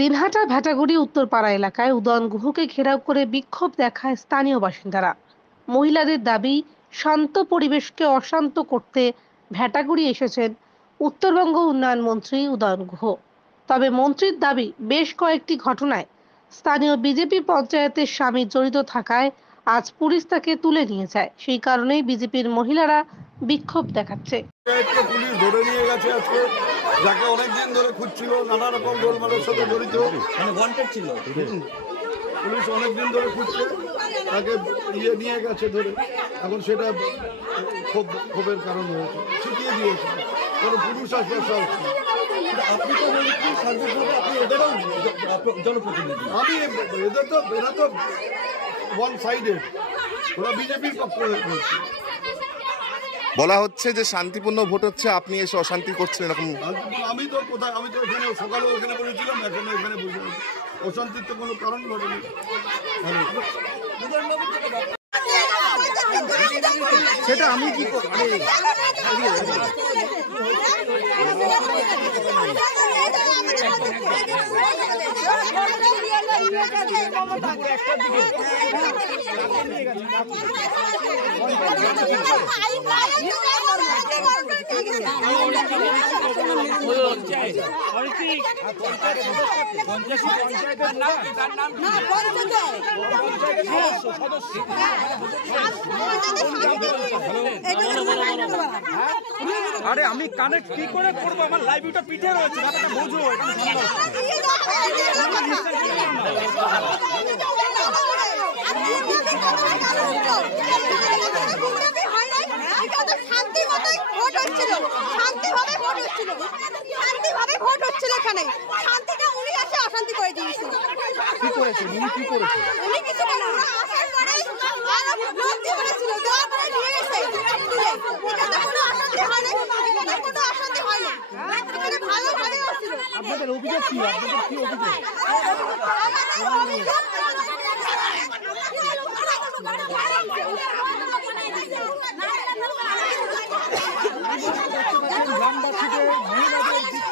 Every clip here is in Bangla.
দিনহাটা ভেটাগুড়ি উত্তরপাড়া এলাকায় উদয়ন গুহকে ঘেরাও করে বিক্ষোভ দেখায় স্থানীয় বাসিন্দারা। মহিলাদের দাবি, শান্ত পরিবেশকে অশান্ত করতে ভেটাগুড়ি এসেছেন উত্তরবঙ্গ উন্নয়ন মন্ত্রী উদয়ন গুহ। তবে মন্ত্রীর দাবি, বেশ কয়েকটি ঘটনায় স্থানীয় বিজেপি পঞ্চায়েতের স্বামী জড়িত থাকায় আজ পুলিশ তাকে তুলে নিয়ে যায়। সেই কারণেই বিজেপির মহিলারা বিক্ষোভ দেখাচ্ছে। পুলিশ ধরে নিয়ে গেছে আজকে, যাকে অনেকদিন ধরে খুঁজছিল, নানা রকম গোলমালের সাথে জড়িত, মানে ওয়ান্টেড ছিল। পুলিশ অনেকদিন ধরে খুঁজছে, তাকে নিয়ে গেছে ধরে। এখন সেটা ক্ষোভের কারণ হয়েছে, শিখিয়ে দিয়েছে, কোনো পুলিশ আসবে সব। আপনি তো আপনি এদেরও জনপ্রতিনিধি। আমি এরা তো ওয়ান সাইডেড, ওরা বিজেপির পক্ষ বলছে। বলা হচ্ছে যে শান্তিপূর্ণ ভোট হচ্ছে, আপনি এসে অশান্তি করছেন এরকম। আমি তো এখানে সকালে ওখানে বলেছিলাম, এখন এখানে বসে অশান্তির তো কোনো কারণ ঘটেনি। সেটা আমি কি আরে আমি কানেক্ট কি করে করবো? আমার লাইভটা পিঠে রয়েছে, বুঝো। কি করেছে উনি? কি করেছে উনি? কিছু বলে না, আসার পরে আর লোকটি বলেছিল দেওয়ার পরে নিয়ে গেছে। এটা কোনো অশান্তি হয়নি, এটা কোনো অশান্তি হয়নি, এখানে ভালো ভালো আসছিল। আপনাদের অভিযোগ কি? আপনাদের কি অভিযোগ? গ্রামবাসীদের মহিলাদের দিক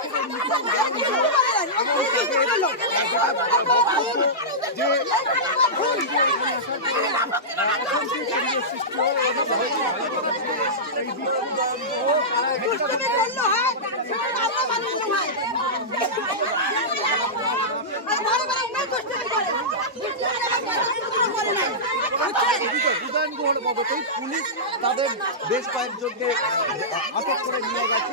পুলিশ তাদের বেশ কয়েকজনকে আটক করে নিয়ে গেছে।